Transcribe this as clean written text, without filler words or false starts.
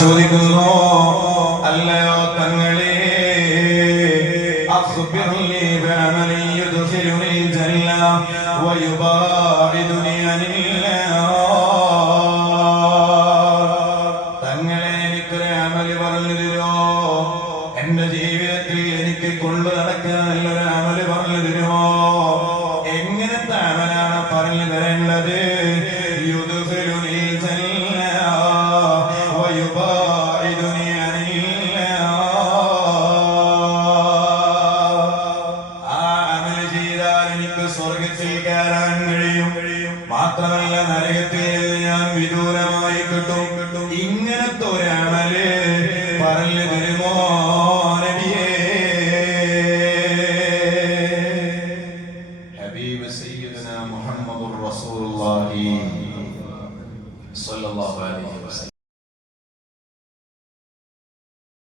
ചോദിക്കുന്നു, അല്ലയോ തങ്ങളെ, തങ്ങളെ എനിക്കൊരു അമല് പറഞ്ഞു തരുമോ? എന്റെ ജീവിതത്തിൽ എനിക്ക് കൊണ്ടു നടക്കാൻ നല്ലൊരു അമല് പറഞ്ഞു തരുമോ? എങ്ങനത്തെ അമലാണ് പറഞ്ഞു തരേണ്ടത്? സ്വർഗത്തിൽ കയറാൻ കഴിയും, മാത്രമല്ല നരകത്തിൽ ഞാൻ വിദൂരമായി കിട്ടും. ഇങ്ങനത്തെ ഒരു